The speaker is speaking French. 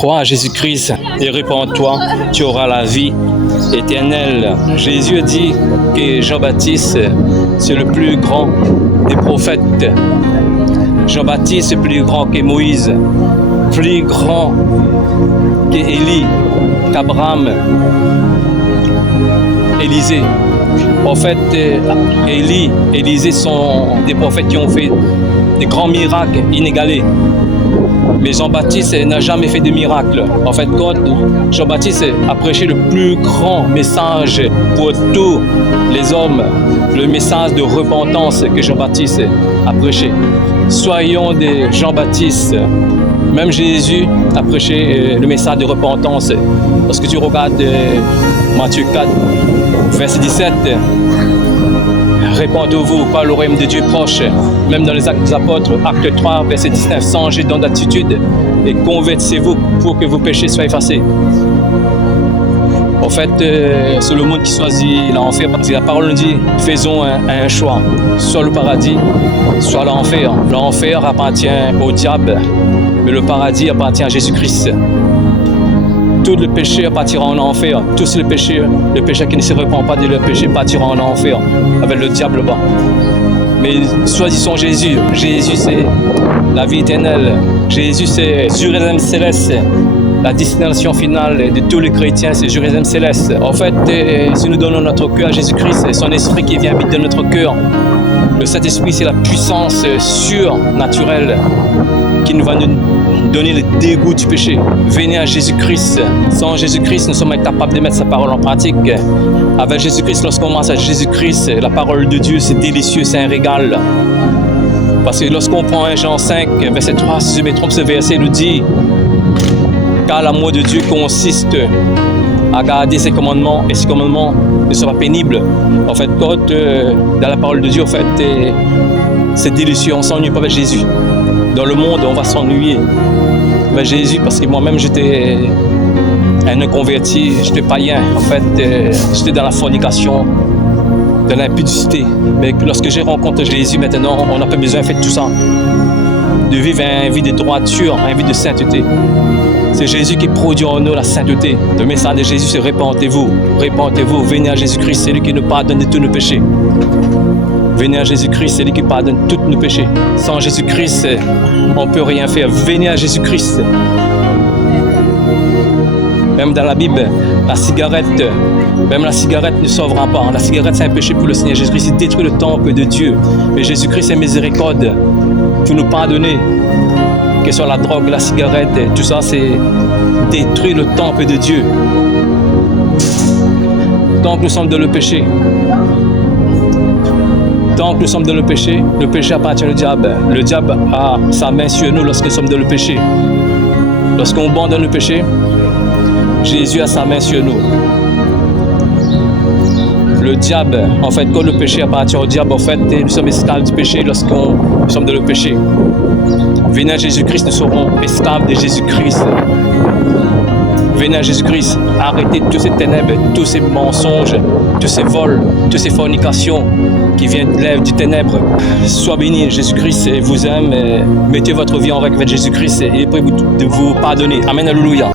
Crois à Jésus-Christ et répands-toi, tu auras la vie éternelle. Jésus dit que Jean-Baptiste, c'est le plus grand des prophètes. Jean-Baptiste est plus grand que Moïse, plus grand qu'Élie, qu'Abraham, Élisée. En fait, Élie, Élisée sont des prophètes qui ont fait des grands miracles inégalés. Mais Jean-Baptiste n'a jamais fait de miracle. En fait, quand Jean-Baptiste a prêché le plus grand message pour tous les hommes, le message de repentance que Jean-Baptiste a prêché. Soyons des Jean-Baptiste. Même Jésus a prêché le message de repentance. Lorsque tu regardes Matthieu 4, verset 17, répandez-vous par le royaume de Dieu proche. Même dans les Actes des Apôtres, acte 3, verset 19, changez donc d'attitude et convertissez-vous pour que vos péchés soient effacés. En fait, c'est le monde qui choisit l'enfer parce que la parole nous dit, faisons un choix, soit le paradis, soit l'enfer. L'enfer appartient au diable, mais le paradis appartient à Jésus-Christ. Tout le péché partira en enfer. Tous les péchés qui ne se répandent pas de leur péché partiront en enfer avec le diable là-bas. Mais choisissons Jésus. Jésus, c'est la vie éternelle. Jésus, c'est Jérusalem céleste. La destination finale de tous les chrétiens, c'est Jérusalem céleste. En fait, si nous donnons notre cœur à Jésus-Christ, c'est son esprit qui vient habiter dans notre cœur. Le Saint-Esprit, c'est la puissance surnaturelle qui nous va nous donner le dégoût du péché. Venez à Jésus-Christ. Sans Jésus-Christ, nous sommes incapables de mettre sa parole en pratique. Avec Jésus-Christ, lorsqu'on commence à Jésus-Christ, la parole de Dieu, c'est délicieux, c'est un régal. Parce que lorsqu'on prend 1 Jean 5, verset 3, si je me trompe, ce verset nous dit car l'amour de Dieu consiste à garder ses commandements, et ses commandements ne seront pas pénibles. En fait, quand dans la parole de Dieu, en fait, c'est délicieux, on ne s'ennuie pas avec Jésus. Dans le monde, on va s'ennuyer avec Jésus, parce que moi-même, j'étais un inconverti, j'étais païen. En fait, j'étais dans la fornication, dans l'impudicité. Mais lorsque j'ai rencontré Jésus, maintenant, on n'a pas besoin de faire tout ça. De vivre une vie de droiture, une vie de sainteté. C'est Jésus qui produit en nous la sainteté. Le message de Jésus, c'est répentez-vous, répentez-vous, venez à Jésus-Christ, c'est lui qui nous pardonne de tous nos péchés. Venez à Jésus-Christ, c'est lui qui pardonne tous nos péchés. Sans Jésus-Christ, on ne peut rien faire. Venez à Jésus-Christ. Même dans la Bible, la cigarette ne sauvera pas. La cigarette, c'est un péché pour le Seigneur. Jésus-Christ, il détruit le temple de Dieu. Mais Jésus-Christ est miséricorde pour nous pardonner. Que ce soit la drogue, la cigarette, tout ça, c'est détruire le temple de Dieu. Tant que nous sommes dans le péché, le péché appartient au diable. Le diable a sa main sur nous lorsque nous sommes dans le péché. Lorsqu'on abandonne le péché, Jésus a sa main sur nous. Le diable, en fait, quand le péché appartient au diable, en fait, nous sommes esclaves du péché lorsqu'on sommes dans le péché. Venez à Jésus-Christ, nous serons esclaves de Jésus-Christ. Venez à Jésus-Christ, arrêtez toutes ces ténèbres, tous ces mensonges, tous ces vols, toutes ces fornications qui viennent de l'œuvre du ténèbre. Sois béni, Jésus-Christ vous aime, mettez votre vie en règle avec Jésus-Christ et il est prêt de vous pardonner. Amen, alléluia.